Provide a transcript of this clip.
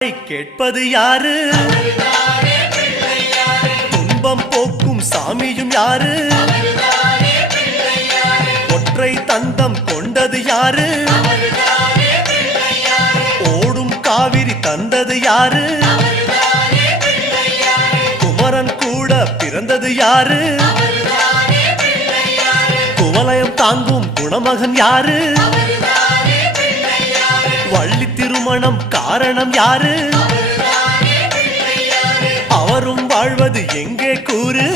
கேட்பது யாரு? துன்பம் போக்கும் சாமியும் யாரு? ஒற்றை தந்தம் கொண்டது யாரு? ஓடும் காவிரி தந்தது யாரு? குமரன் கூட பிறந்தது யாரு? குவலயம் தாங்கும் குணமகன் யாரு? வள்ளி திருமணம் காரணம் யாரு? அவரும் வாழ்வது எங்கே கூறு?